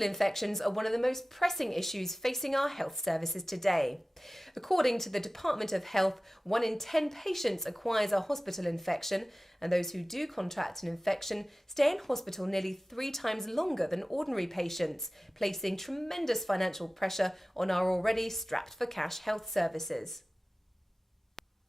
hospital infections are one of the most pressing issues facing our health services today. According to the Department of Health, 1 in 10 patients acquires a hospital infection, and those who do contract an infection stay in hospital nearly 3 times longer than ordinary patients, placing tremendous financial pressure on our already strapped-for-cash health services.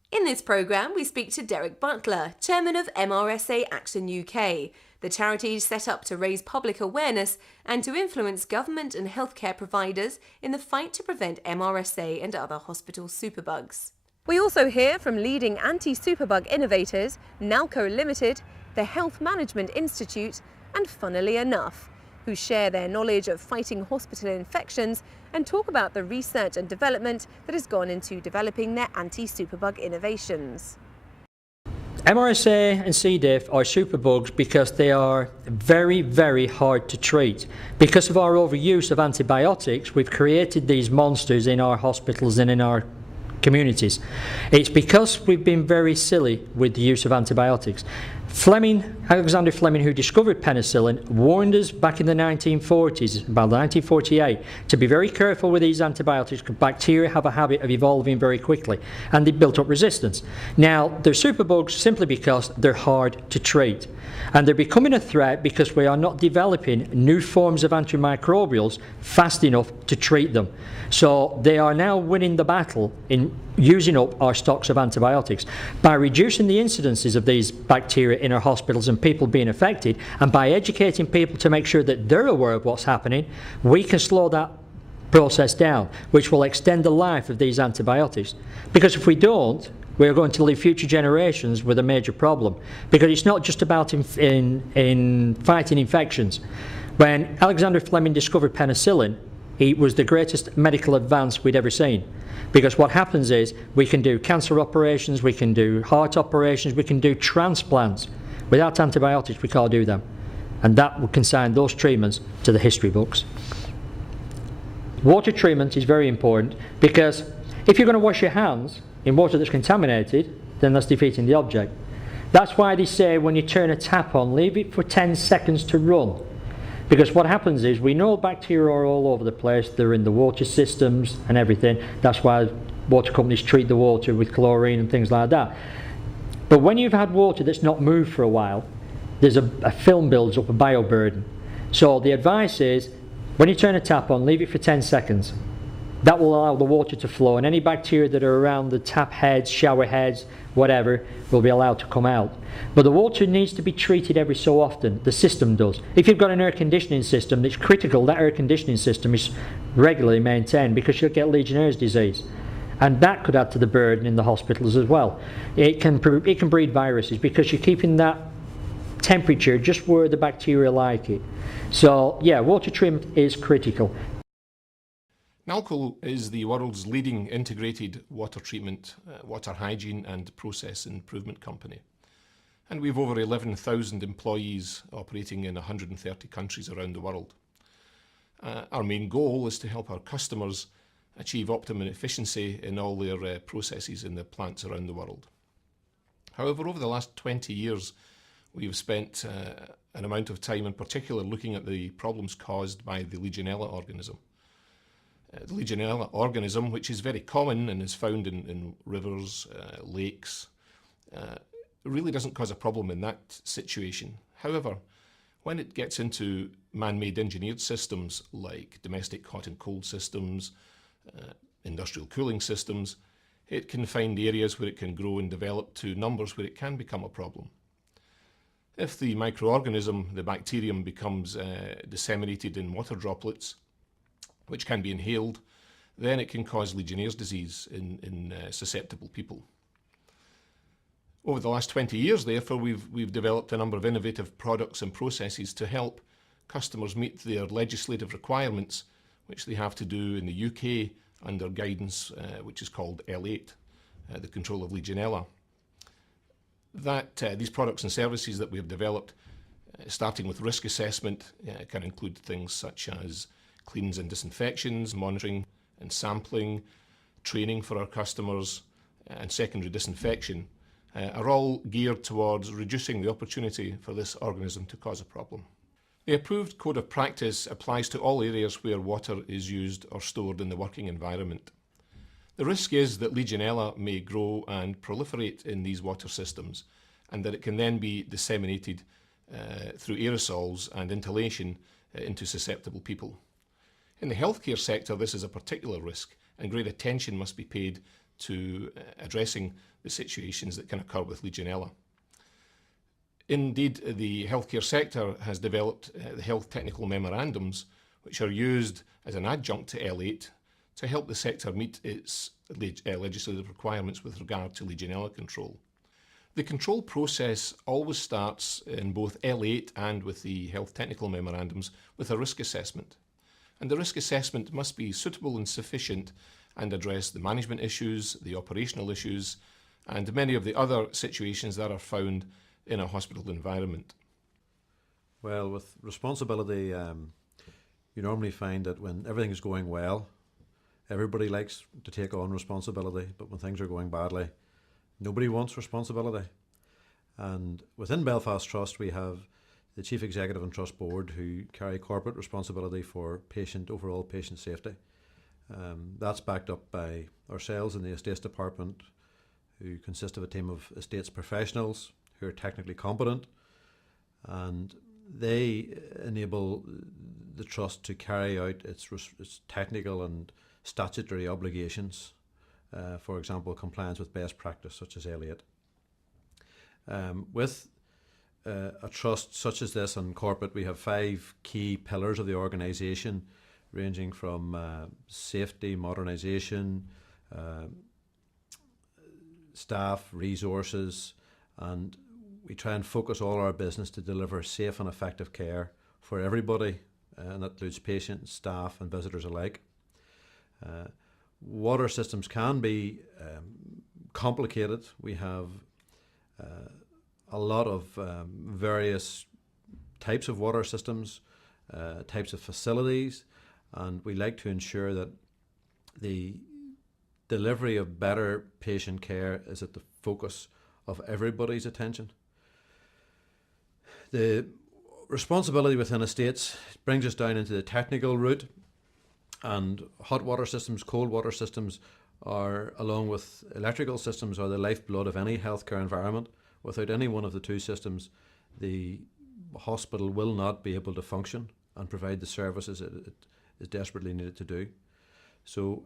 In this programme, we speak to Derek Butler, chairman of MRSA Action UK, the charity set up to raise public awareness and to influence government and healthcare providers in the fight to prevent MRSA and other hospital superbugs. We also hear from leading anti-superbug innovators, Nalco Limited, the Health Management Institute, and Funnily Enough, who share their knowledge of fighting hospital infections and talk about the research and development that has gone into developing their anti-superbug innovations. MRSA and C. diff are superbugs because they are very, very hard to treat. Because of our overuse of antibiotics, we've created these monsters in our hospitals and in our communities. It's because we've been very silly with the use of antibiotics. Alexander Fleming, who discovered penicillin, warned us back in the 1940s, about 1948, to be very careful with these antibiotics because bacteria have a habit of evolving very quickly, and they built up resistance. Now, they're superbugs simply because they're hard to treat, and they're becoming a threat because we are not developing new forms of antimicrobials fast enough to treat them. So they are now winning the battle in using up our stocks of antibiotics. By reducing the incidences of these bacteria in our hospitals and people being affected, and by educating people to make sure that they're aware of what's happening, we can slow that process down, which will extend the life of these antibiotics. Because if we don't, we're going to leave future generations with a major problem. Because it's not just about in fighting infections. When Alexander Fleming discovered penicillin, it was the greatest medical advance we'd ever seen. Because what happens is we can do cancer operations, we can do heart operations, we can do transplants. Without antibiotics, we can't do them. And that would consign those treatments to the history books. Water treatment is very important because if you're going to wash your hands in water that's contaminated, then that's defeating the object. That's why they say when you turn a tap on, leave it for 10 seconds to run. Because what happens is we know bacteria are all over the place, they're in the water systems and everything. That's why water companies treat the water with chlorine and things like that. But when you've had water that's not moved for a while, there's a film builds up, a bioburden. So the advice is when you turn a tap on, leave it for 10 seconds. That will allow the water to flow, and any bacteria that are around the tap heads, shower heads, whatever, will be allowed to come out. But the water needs to be treated every so often. The system does. If you've got an air conditioning system, it's critical that air conditioning system is regularly maintained because you'll get Legionnaire's disease. And that could add to the burden in the hospitals as well. It can breed viruses because you're keeping that temperature just where the bacteria like it. So yeah, water treatment is critical. Nalco is the world's leading integrated water treatment, water hygiene and process improvement company. And we have over 11,000 employees operating in 130 countries around the world. Our main goal is to help our customers achieve optimum efficiency in all their processes in the plants around the world. However, over the last 20 years, we've spent an amount of time in particular looking at the problems caused by the Legionella organism. The Legionella organism, which is very common and is found in rivers, lakes, really doesn't cause a problem in that situation. However, when it gets into man-made engineered systems like domestic hot and cold systems, industrial cooling systems, it can find areas where it can grow and develop to numbers where it can become a problem. If the microorganism, the bacterium, becomes disseminated in water droplets, which can be inhaled, then it can cause Legionnaire's disease in susceptible people. Over the last 20 years, therefore, we've developed a number of innovative products and processes to help customers meet their legislative requirements, which they have to do in the UK under guidance which is called L8, the control of Legionella. These products and services that we have developed, starting with risk assessment, can include things such as cleans and disinfections, monitoring and sampling, training for our customers, and secondary disinfection, are all geared towards reducing the opportunity for this organism to cause a problem. The approved code of practice applies to all areas where water is used or stored in the working environment. The risk is that Legionella may grow and proliferate in these water systems, and that it can then be disseminated through aerosols and inhalation into susceptible people. In the healthcare sector, this is a particular risk, and great attention must be paid to addressing the situations that can occur with Legionella. Indeed, the healthcare sector has developed the health technical memorandums, which are used as an adjunct to L8 to help the sector meet its legislative requirements with regard to Legionella control. The control process always starts in both L8 and with the health technical memorandums with a risk assessment. And the risk assessment must be suitable and sufficient and address the management issues, the operational issues, and many of the other situations that are found in a hospital environment. Well, with responsibility, you normally find that when everything is going well, everybody likes to take on responsibility, but when things are going badly, nobody wants responsibility. And within Belfast Trust, we have the Chief Executive and Trust Board who carry corporate responsibility for overall patient safety. That's backed up by ourselves in the Estates Department, who consist of a team of estates professionals who are technically competent, and they enable the Trust to carry out its technical and statutory obligations, for example, compliance with best practice such as L8. With a trust such as this and corporate, we have 5 key pillars of the organisation, ranging from safety, modernisation, staff, resources, and we try and focus all our business to deliver safe and effective care for everybody, and that includes patients, staff and visitors alike. Water systems can be complicated. We have a lot of various types of water systems, types of facilities, and we like to ensure that the delivery of better patient care is at the focus of everybody's attention. The responsibility within estates brings us down into the technical route, and hot water systems, cold water systems are, along with electrical systems, are the lifeblood of any healthcare environment. Without any one of the two systems, the hospital will not be able to function and provide the services it is desperately needed to do. So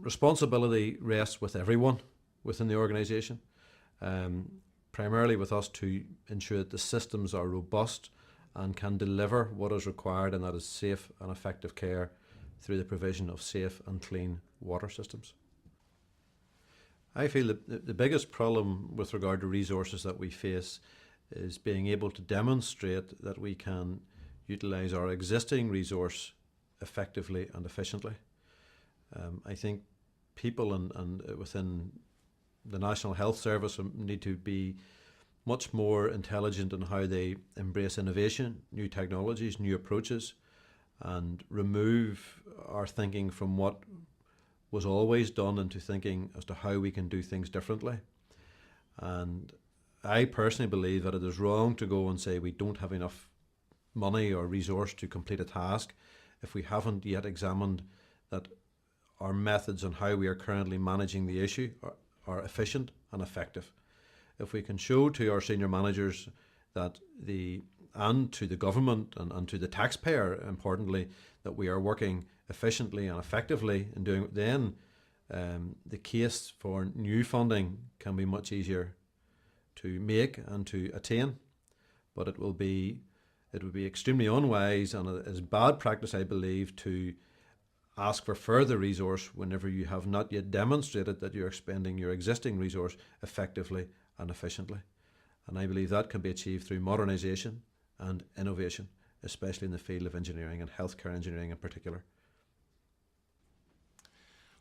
responsibility rests with everyone within the organisation, primarily with us to ensure that the systems are robust and can deliver what is required, and that is safe and effective care through the provision of safe and clean water systems. I feel that the biggest problem with regard to resources that we face is being able to demonstrate that we can utilise our existing resource effectively and efficiently. I think people and within the National Health Service need to be much more intelligent in how they embrace innovation, new technologies, new approaches, and remove our thinking from what was always done into thinking as to how we can do things differently. And I personally believe that it is wrong to go and say we don't have enough money or resource to complete a task if we haven't yet examined that our methods and how we are currently managing the issue are efficient and effective. If we can show to our senior managers that and to the government and to the taxpayer, importantly, that we are working efficiently and effectively in doing it, then the case for new funding can be much easier to make and to attain. But it would be extremely unwise and it is bad practice, I believe, to ask for further resource whenever you have not yet demonstrated that you're expending your existing resource effectively and efficiently. And I believe that can be achieved through modernisation and innovation, especially in the field of engineering and healthcare engineering in particular.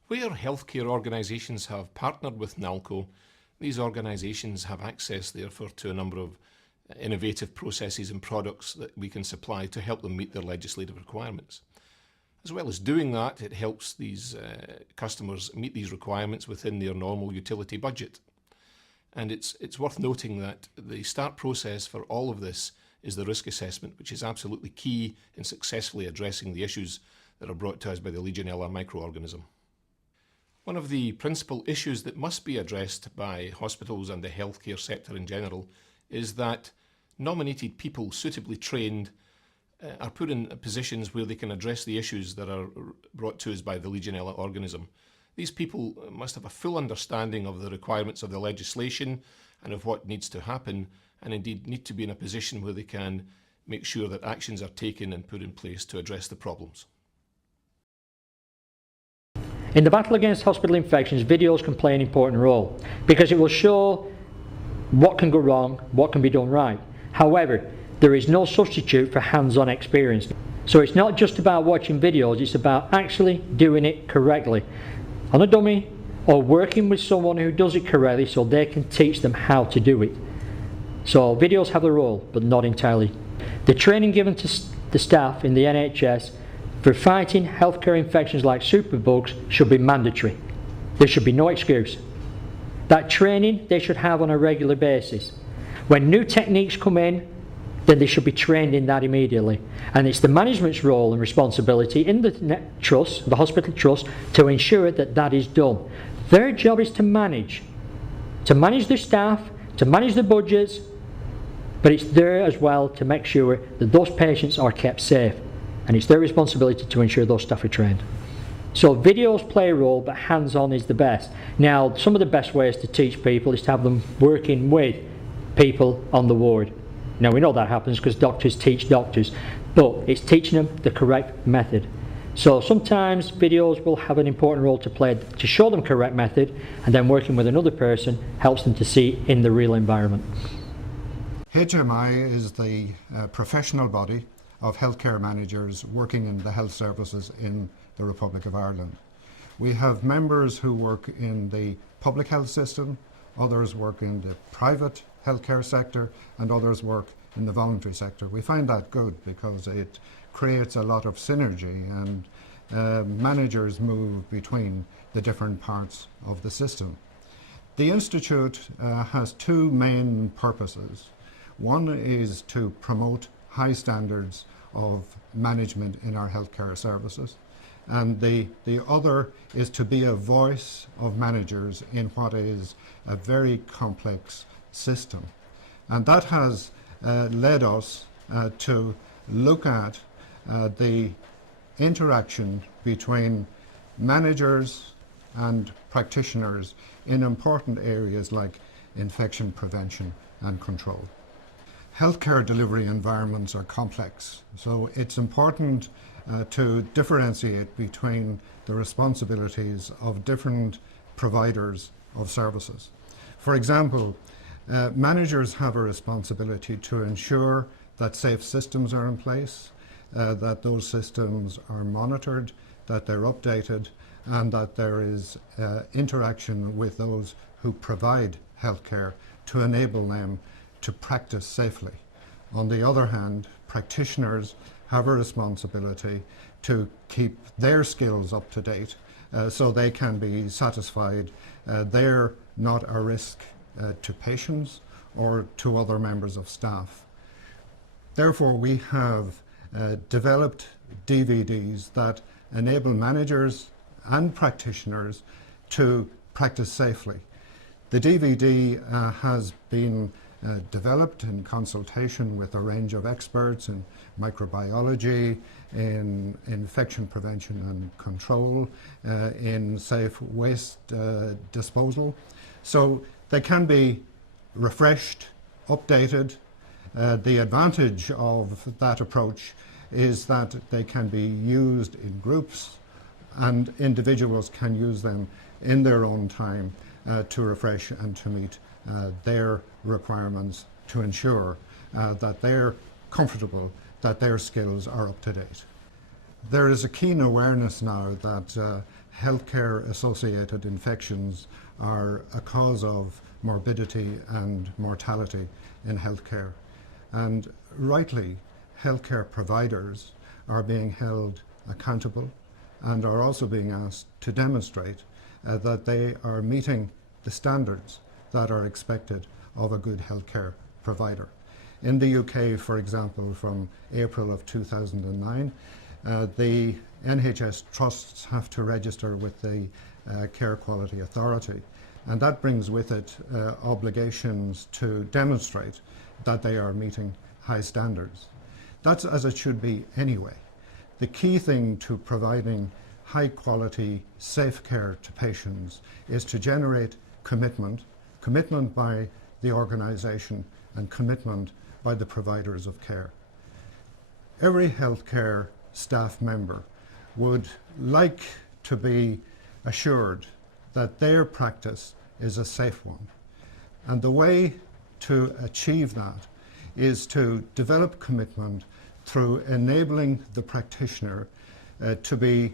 Where healthcare organisations have partnered with Nalco, these organisations have access, therefore, to a number of innovative processes and products that we can supply to help them meet their legislative requirements. As well as doing that, it helps these customers meet these requirements within their normal utility budget. And it's worth noting that the start process for all of this is the risk assessment, which is absolutely key in successfully addressing the issues that are brought to us by the Legionella microorganism. One of the principal issues that must be addressed by hospitals and the healthcare sector in general is that nominated people suitably trained are put in positions where they can address the issues that are brought to us by the Legionella organism. These people must have a full understanding of the requirements of the legislation and of what needs to happen, and indeed need to be in a position where they can make sure that actions are taken and put in place to address the problems. In the battle against hospital infections, videos can play an important role because it will show what can go wrong, what can be done right. However, there is no substitute for hands-on experience. So it's not just about watching videos, it's about actually doing it correctly on a dummy or working with someone who does it correctly so they can teach them how to do it. So videos have a role, but not entirely. The training given to the staff in the NHS for fighting healthcare infections like superbugs should be mandatory. There should be no excuse. That training they should have on a regular basis. When new techniques come in, then they should be trained in that immediately. And it's the management's role and responsibility in the trust, the hospital trust, to ensure that that is done. Their job is to manage the staff, to manage the budgets, but it's there as well to make sure that those patients are kept safe. And it's their responsibility to ensure those staff are trained. So videos play a role, but hands-on is the best. Now, some of the best ways to teach people is to have them working with people on the ward. Now, we know that happens because doctors teach doctors, but it's teaching them the correct method. So sometimes videos will have an important role to play to show them correct method, and then working with another person helps them to see in the real environment. HMI is the professional body of healthcare managers working in the health services in the Republic of Ireland. We have members who work in the public health system, others work in the private healthcare sector, and others work in the voluntary sector. We find that good because it creates a lot of synergy, and managers move between the different parts of the system. The Institute has two main purposes. One is to promote high standards of management in our healthcare services, and the other is to be a voice of managers in what is a very complex system. And that has led us to look at the interaction between managers and practitioners in important areas like infection prevention and control. Healthcare delivery environments are complex, so it's important to differentiate between the responsibilities of different providers of services. For example, managers have a responsibility to ensure that safe systems are in place, that those systems are monitored, that they're updated, and that there is interaction with those who provide healthcare to enable them to practice safely. On the other hand, practitioners have a responsibility to keep their skills up to date so they can be satisfied they're not a risk to patients or to other members of staff. Therefore, we have developed DVDs that enable managers and practitioners to practice safely. The DVD has been developed in consultation with a range of experts in microbiology, in infection prevention and control, in safe waste disposal. So they can be refreshed, updated. The advantage of that approach is that they can be used in groups, and individuals can use them in their own time to refresh and to meet their requirements to ensure that they're comfortable, that their skills are up to date. There is a keen awareness now that healthcare associated infections are a cause of morbidity and mortality in healthcare. And rightly, healthcare providers are being held accountable and are also being asked to demonstrate that they are meeting the standards that are expected of a good healthcare provider. In the UK, for example, from April of 2009, the NHS trusts have to register with the Care Quality Authority, and that brings with it obligations to demonstrate that they are meeting high standards. That's as it should be anyway. The key thing to providing high quality, safe care to patients is to generate commitment by the organisation and commitment by the providers of care. Every healthcare staff member would like to be assured that their practice is a safe one. And the way to achieve that is to develop commitment through enabling the practitioner to be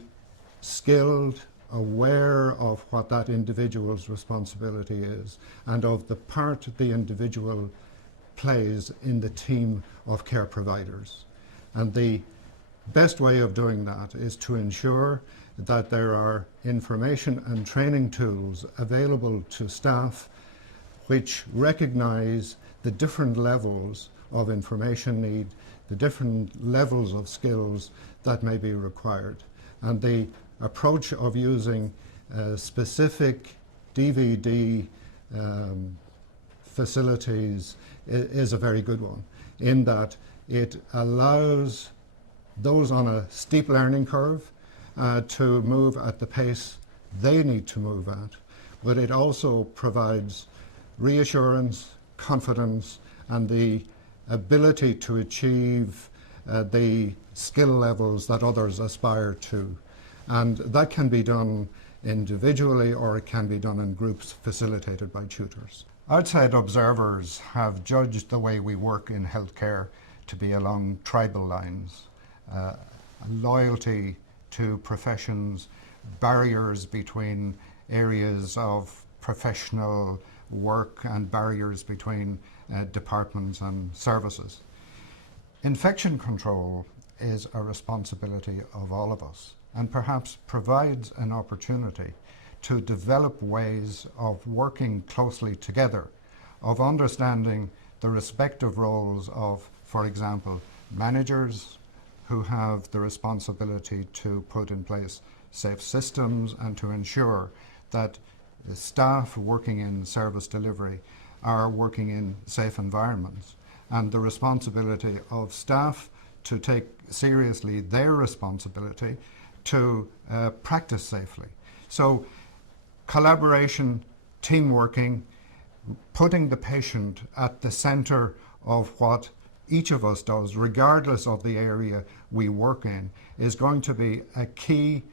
skilled, aware of what that individual's responsibility is and of the part the individual plays in the team of care providers. And the best way of doing that is to ensure that there are information and training tools available to staff which recognise the different levels of information need, the different levels of skills that may be required. And the approach of using specific DVD facilities is a very good one, in that it allows those on a steep learning curve to move at the pace they need to move at, but it also provides reassurance, confidence, and the ability to achieve the skill levels that others aspire to. And that can be done individually or it can be done in groups facilitated by tutors. Outside observers have judged the way we work in healthcare to be along tribal lines. Loyalty to professions, barriers between areas of professional work and barriers between departments and services. Infection control is a responsibility of all of us and perhaps provides an opportunity to develop ways of working closely together, of understanding the respective roles of, for example, managers who have the responsibility to put in place safe systems and to ensure that the staff working in service delivery are working in safe environments, and the responsibility of staff to take seriously their responsibility to practice safely. So collaboration, team working, putting the patient at the centre of what each of us does, regardless of the area we work in, is going to be a key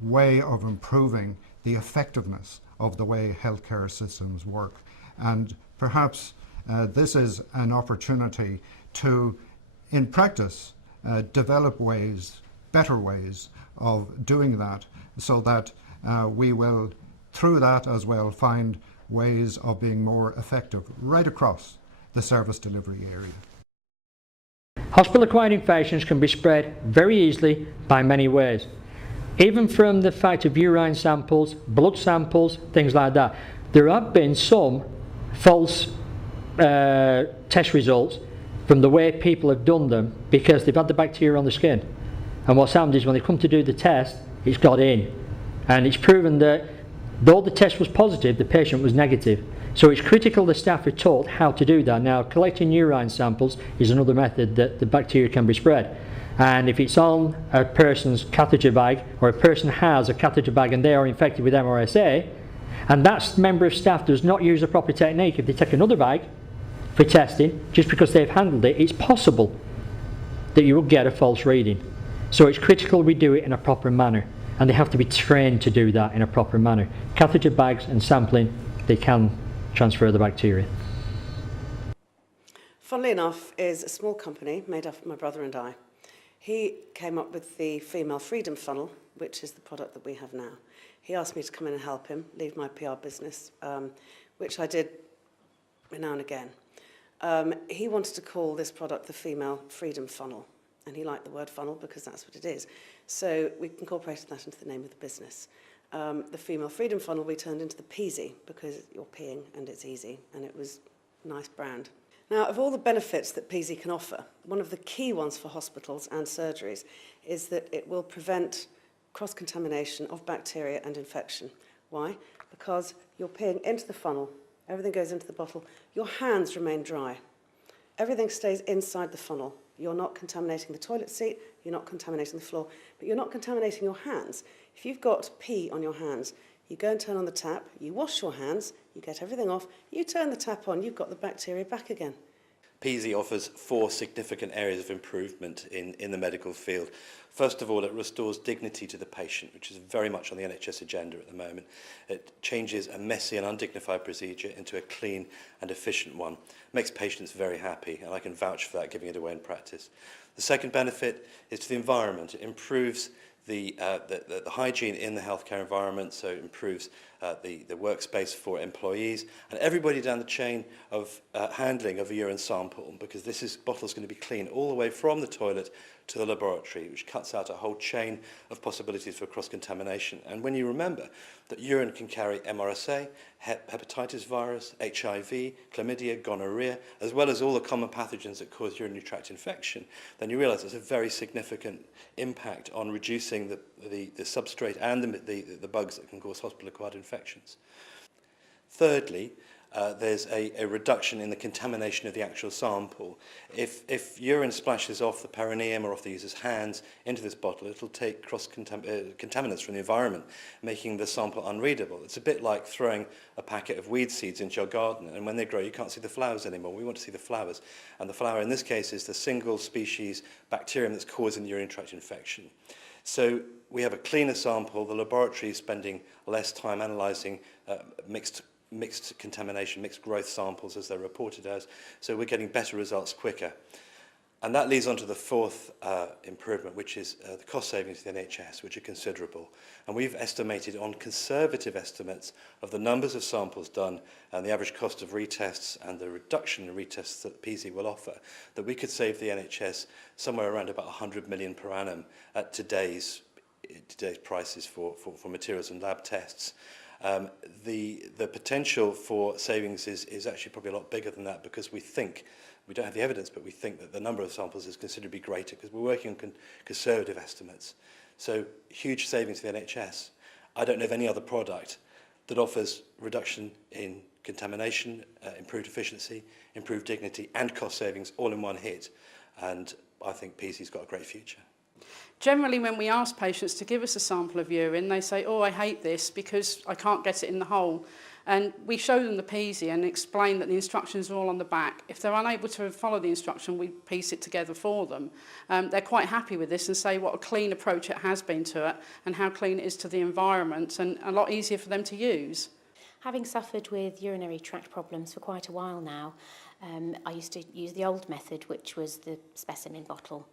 way of improving the effectiveness of the way healthcare systems work. And perhaps this is an opportunity to, in practice, develop ways, better ways of doing that, so that we will, through that as well, find ways of being more effective right across the service delivery area. Hospital-acquired infections can be spread very easily by many ways. Even from the fact of urine samples, blood samples, things like that. There have been some false test results from the way people have done them because they've had the bacteria on the skin. And what's happened is when they come to do the test, it's got in. And it's proven that though the test was positive, the patient was negative. So it's critical the staff are taught how to do that. Now, collecting urine samples is another method that the bacteria can be spread. And if it's on a person's catheter bag, or a person has a catheter bag and they are infected with MRSA, and that member of staff does not use a proper technique, if they take another bag for testing, just because they've handled it, it's possible that you will get a false reading. So it's critical we do it in a proper manner, and they have to be trained to do that in a proper manner. Catheter bags and sampling, they can transfer the bacteria. Funnily Enough is a small company made up of my brother and I. He came up with the female freedom funnel, which is the product that we have now. He asked me to come in and help him, leave my PR business, which I did now and again. He wanted to call this product the female freedom funnel, and he liked the word funnel because that's what it is. So we incorporated that into the name of the business. The female freedom funnel we turned into the Peasy because you're peeing and it's easy, and it was a nice brand. Now, of all the benefits that PZ can offer, one of the key ones for hospitals and surgeries is that it will prevent cross-contamination of bacteria and infection. Why? Because you're peeing into the funnel, everything goes into the bottle, your hands remain dry. Everything stays inside the funnel. You're not contaminating the toilet seat, you're not contaminating the floor, but you're not contaminating your hands. If you've got pee on your hands, you go and turn on the tap, you wash your hands, you get everything off, you turn the tap on, you've got the bacteria back again. PZ offers 4 significant areas of improvement in the medical field. First of all, it restores dignity to the patient, which is very much on the NHS agenda at the moment. It changes a messy and undignified procedure into a clean and efficient one. It makes patients very happy, and I can vouch for that, giving it away in practice. The second benefit is to the environment. It improves the hygiene in the healthcare environment, so it improves the workspace for employees and everybody down the chain of handling of a urine sample, because this bottle is going to be clean all the way from the toilet to the laboratory, which cuts out a whole chain of possibilities for cross-contamination. And when you remember that urine can carry MRSA, hepatitis virus, HIV, chlamydia, gonorrhea, as well as all the common pathogens that cause urinary tract infection, then you realise there's a very significant impact on reducing the substrate and the bugs that can cause hospital-acquired infections. Thirdly, there's a reduction in the contamination of the actual sample. If urine splashes off the perineum or off the user's hands into this bottle, it'll take contaminants from the environment, making the sample unreadable. It's a bit like throwing a packet of weed seeds into your garden, and when they grow, you can't see the flowers anymore. We want to see the flowers. And the flower in this case is the single species bacterium that's causing the urinary tract infection. So we have a cleaner sample. The laboratory is spending less time analysing mixed contamination, mixed growth samples as they're reported as, so we're getting better results quicker. And that leads on to the fourth improvement, which is the cost savings to the NHS, which are considerable. And we've estimated on conservative estimates of the numbers of samples done and the average cost of retests and the reduction in retests that PZ will offer, that we could save the NHS somewhere around about 100 million per annum at today's prices for materials and lab tests. The potential for savings is actually probably a lot bigger than that, because we don't have the evidence, but we think that the number of samples is considerably greater because we're working on conservative estimates. So huge savings to the NHS. I don't know of any other product that offers reduction in contamination, improved efficiency, improved dignity and cost savings all in one hit. And I think PZ's got a great future. Generally, when we ask patients to give us a sample of urine, they say, oh, I hate this because I can't get it in the hole. And we show them the PZ and explain that the instructions are all on the back. If they're unable to follow the instruction, we piece it together for them. They're quite happy with this and say what a clean approach it has been to it and how clean it is to the environment, and a lot easier for them to use. Having suffered with urinary tract problems for quite a while now, I used to use the old method, which was the specimen bottle.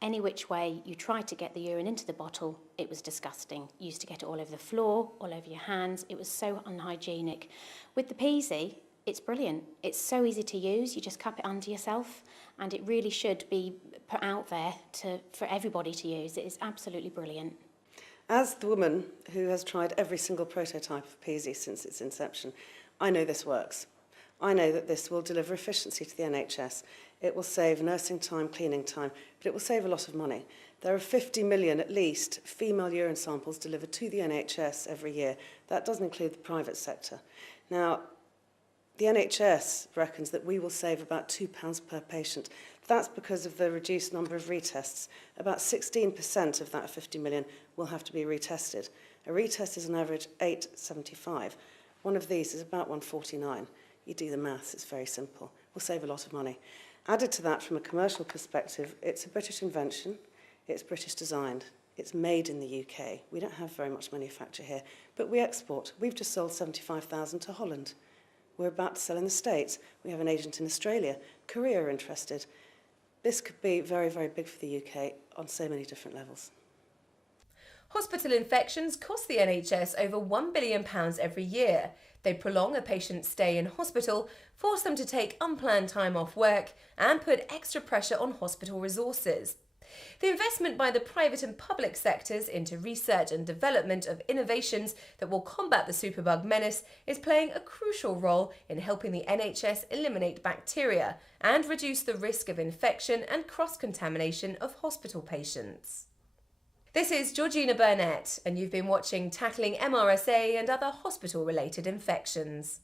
Any which way you tried to get the urine into the bottle, it was disgusting. You used to get it all over the floor, all over your hands. It was so unhygienic. With the PZ, it's brilliant. It's so easy to use. You just cup it under yourself, and it really should be put out there for everybody to use. It is absolutely brilliant. As the woman who has tried every single prototype of PZ since its inception, I know this works. I know that this will deliver efficiency to the NHS. It will save nursing time, cleaning time, but it will save a lot of money. There are 50 million, at least, female urine samples delivered to the NHS every year. That doesn't include the private sector. Now, the NHS reckons that we will save about £2 per patient. That's because of the reduced number of retests. About 16% of that 50 million will have to be retested. A retest is on average £8.75. One of these is about £1.49. You do the maths, it's very simple. We'll save a lot of money. Added to that, from a commercial perspective, it's a British invention, it's British designed, it's made in the UK. We don't have very much manufacture here, but we export. We've just sold 75,000 to Holland. We're about to sell in the States. We have an agent in Australia. Korea are interested. This could be very, very big for the UK on so many different levels. Hospital infections cost the NHS over £1 billion every year. They prolong a patient's stay in hospital, force them to take unplanned time off work, and put extra pressure on hospital resources. The investment by the private and public sectors into research and development of innovations that will combat the superbug menace is playing a crucial role in helping the NHS eliminate bacteria and reduce the risk of infection and cross-contamination of hospital patients. This is Georgina Burnett, and you've been watching Tackling MRSA and Other Hospital-Related Infections.